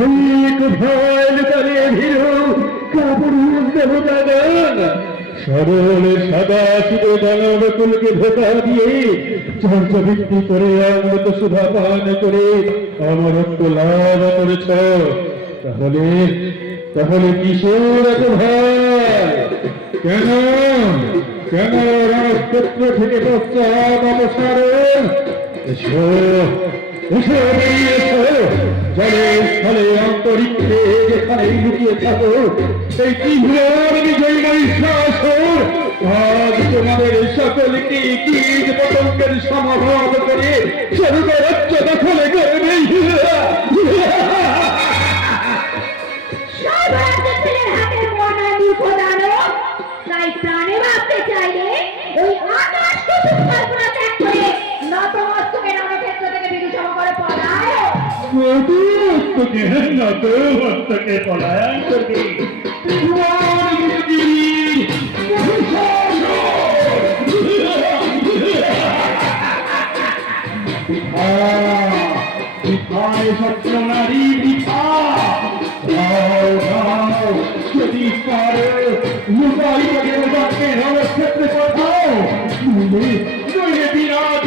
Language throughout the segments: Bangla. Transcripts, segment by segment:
কোথায় লুকালে ভীরু কাপুরুষ দেবতাগণ সরল সাদা শুধু দানব কুলকে ধোকা দিয়ে চর্চা ভিত্তি করে অমৃত সুধা পান করে অমরত্ব লাভ করেছ। তাহলে তাহলে কিশোর এত ভয় কেন? কেন রণক্ষেত্র থেকে পশ্চাৎ অপসারণ? এসো এসো এসো, জলে স্থলে অন্তরিক্ষে যেখানে লুকিয়ে থাকো এই তীব্র বিজয়ী মহিষাসুর আজ তোমাদের সকলকে কীট পতঙ্গের সমাভাব করে স্বর্গরাজ্য দখলে করবে। তাই প্রাণে ভাবতে চাইলে ওই আকাশকে কল্পনা ত্যাগ করে নতমস্তকে রণক্ষেত্র থেকে বিদূষণ করে পলায়। নতমস্তকে পলায়ন করবে সত্য নারী পিঠা যদি পারে লুকাই রণক্ষেত্রে পাঠাও নইলে বিরাট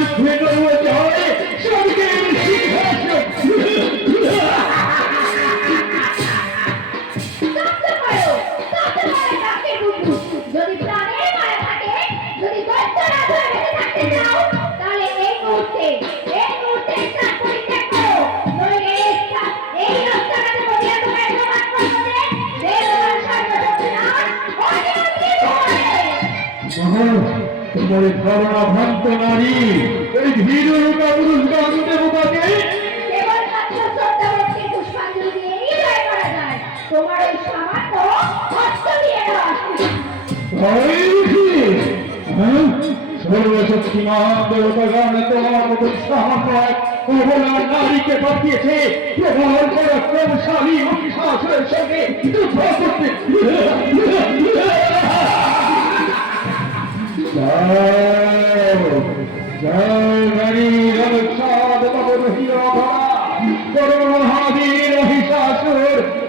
যায় স্বর্গের যদি প্রাণের মায়া থাকে, যদি দৈত্যরা ধরে বেঁচে থাকতে চাও, তাহলে এই মুহূর্তে স্থান পরিত্যাগ করো। নইলে এই রাস্তাটাতে বলিয়া তোমায় প্রমাণ করবো যে দেবগণ সর্বশক্তিমান অনিয়ন্ত্রিত হয়। তোমার ধারণা ভ্রান্ত নারী এই ভীরু কাপুরুষগণ দেবতাকে কেবলমাত্র শ্রদ্ধাভক্তি পুষ্পাঞ্জলি দিয়েই জয় করা যায়। তোমার ওই সামান্য অস্ত্র দিয়ে নয়। সর্বশক্তিমান দেবতাগণ তোমার মতো সাহস অবলা নারীকে পাঠিয়েছে প্রবল পরাক্রমশালী মহিষাসুরের সঙ্গে যুদ্ধ করতে।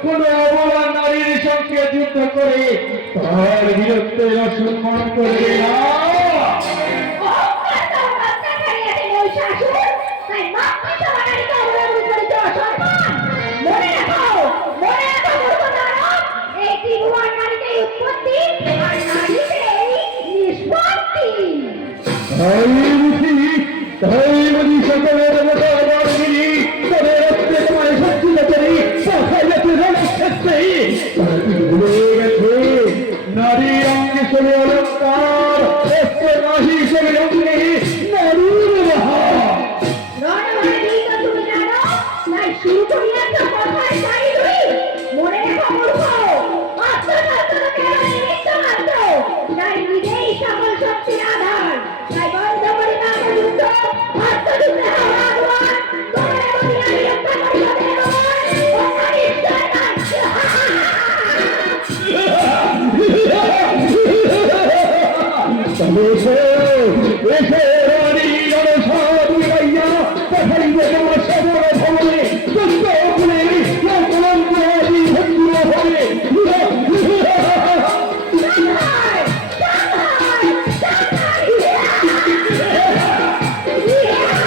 কোন অবলা নারীর সঙ্গে যুদ্ধ করে তার বীরত্বের অসম্মান করবে না। সকলের নারী অঙ্গে সরে অলঙ্কার নারী হিসেবে অঙ্গে নারীর সকল শক্তির আধার। তাই বন্ধ করে না যুদ্ধ Yeah!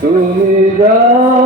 তুমি যাও